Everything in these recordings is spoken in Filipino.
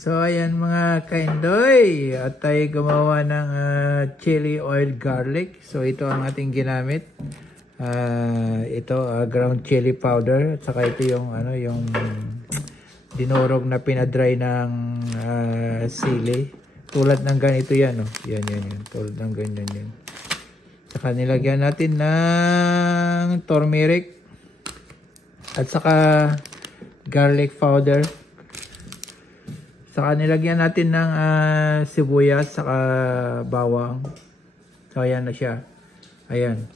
So ayan mga kaindoy, at tayo gumawa ng chili oil garlic. So ito ang ating ginamit. Ito ground chili powder, at saka ito yung yung dinurog na pinadry ng sili. Tulad ng ganito yan, oh. Yan. Tulad ng ganyan yan. Saka nilagyan natin ng turmeric at saka garlic powder. Saka nilagyan natin ng sibuyas saka bawang. So ayan na siya. Ayan.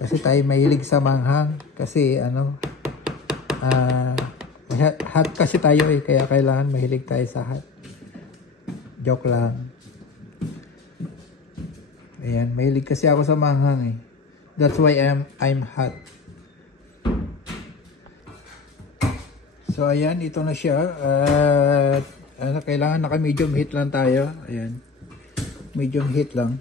Kasi tayo mahilig sa manghang. Kasi hot kasi tayo eh. Kaya kailangan mahilig tayo sa hot. Joke lang. Ayan. Mahilig kasi ako sa manghang eh. That's why I'm hot. So ayan, ito na siya. Kailangan naka-medium heat lang tayo. Ayan. Medium heat lang.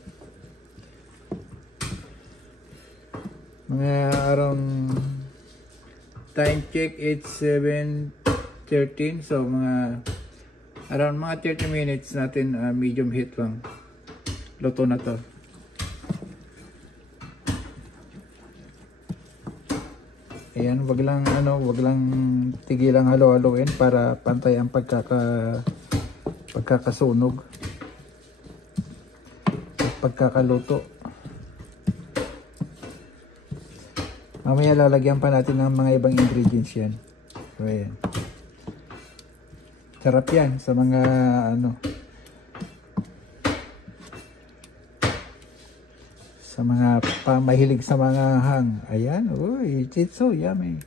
Mga around time check, it's 7:13. So mga around mga 30 minutes natin medium heat lang. Luto na to. Ayan, wag lang tigilang halo-haloin para pantay ang pagkakasunog at pagkakaluto. Mamaya lalagyan pa natin ng mga ibang ingredients yan. So ayan. Sarap yan sa mga sa mga mahilig sa mga hang. Ayan, it's so yummy.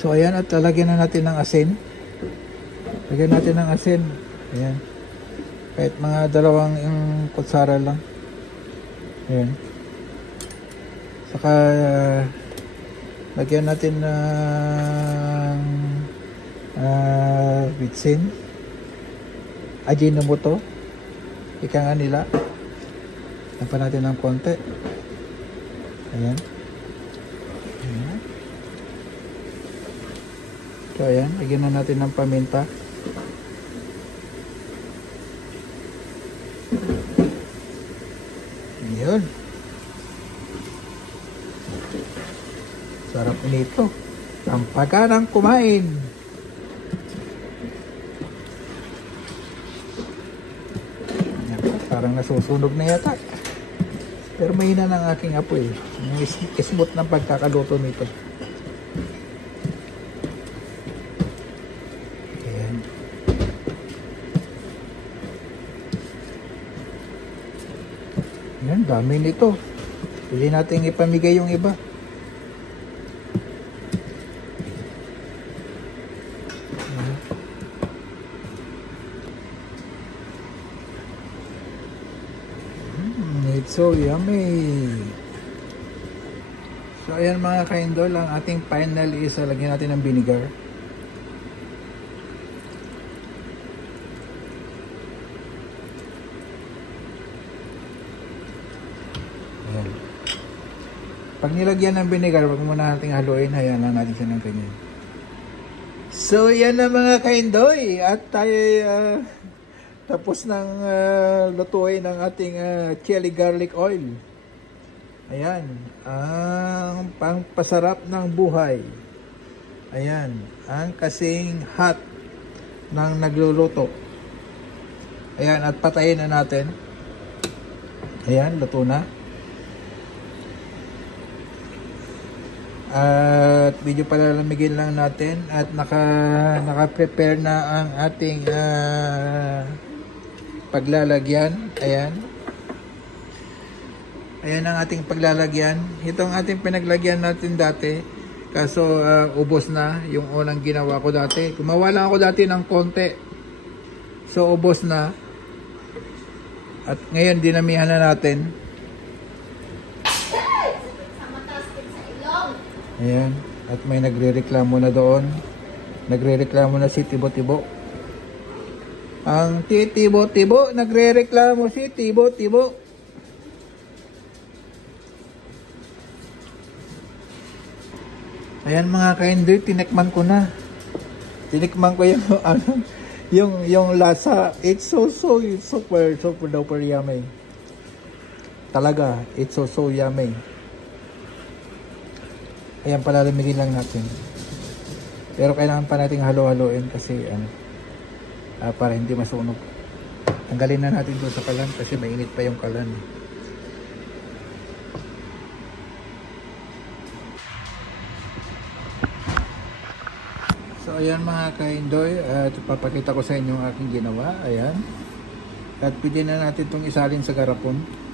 So ayan, at lalagyan na natin ng asin. Lagyan natin ng asin. Ayan. Kahit mga 2 kutsara lang. Ayan. Saka lagyan natin ng bitsin. Ajinomoto. Ika nga nila. Lagyan natin ng konti. Ayan. Ayan. So ayan, lagyan na natin ng paminta. Ayan. Sarap nito. Ang pagkanang kumain. Parang nasusunog na yata. Pero mahina ng aking apoy. Smooth ng pagkakaluto nito. Ayan. Ayan, dami nito. Pwede natin ipamigay yung iba. So yummy. So ayan mga kaindol, ang ating final is lagyan natin ng vinegar. Ayan. Pag nilagyan ng vinegar, wag muna natin haluin, hayaan lang natin siya ng ganyan. So yan na mga kaindoy, at tayo tapos ng lutuin ng ating chili garlic oil. Ayan, ang pangpasarap ng buhay. Ayan, ang kasing hot ng nagluluto. Ayan, at patayin na natin. Ayan, luto na. At medyo palalamigin lang natin, at naka-prepare na ang ating paglalagyan. Ayan. Ayan ang ating paglalagyan. Itong ating pinaglagyan natin dati. Kaso ubos na yung unang ginawa ko dati. Gumawa lang ako dati ng konti. So ubos na. At ngayon dinamihan na natin. Ayan. At may nagre-reklamo na doon. Nagre-reklamo na si Tibo-Tibo. Ang Tibo-Tibo, nagre-reklamo si Tibo-Tibo. Ayan mga kaindoy, tinikman ko na. Tinikman ko yung ano, yung lasa. It's super duper yummy. Talaga, it's so yummy. Ayan, palalamigin lang natin. Pero kailangan pa nating halo-haloin kasi ano, para hindi masunog. Tanggalin na natin doon sa kalan kasi mainit pa yung kalan. So ayan mga kaindoy, at papakita ko sa inyo ang aking ginawa. Ayan. At pwede na natin itong isalin sa garapon.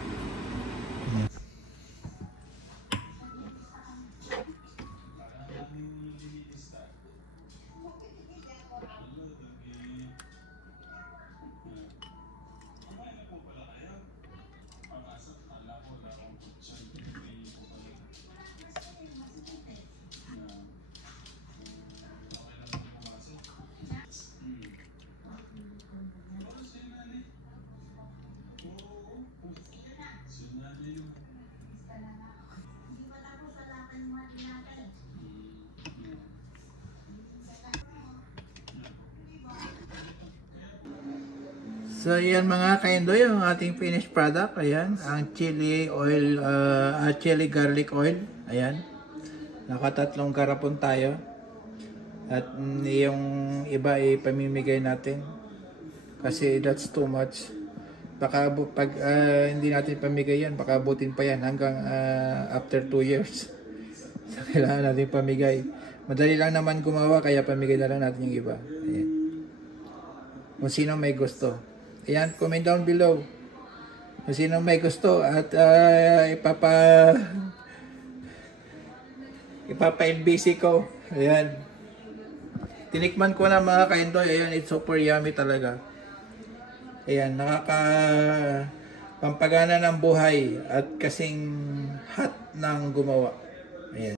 So ayan mga kaindoy, ang ating finished product. Ayan, ang chili oil, chili garlic oil. Ayan, nakatatlong garapon tayo. At yung iba ay pamimigay natin kasi that's too much. Baka pag hindi natin pamigay yan, baka abutin pa yan hanggang after 2 years. So kailangan natin pamigay. Madali lang naman gumawa, kaya pamigay na lang natin yung iba. Ayan. Kung sino may gusto. Ayan, comment down below kung sino may gusto at ipapa-NBC ko. Ayan. Tinikman ko na mga kaindoy. Ayan, it's super yummy talaga. Ayan, pampagana ng buhay at kasing hot ng gumawa. Ayan.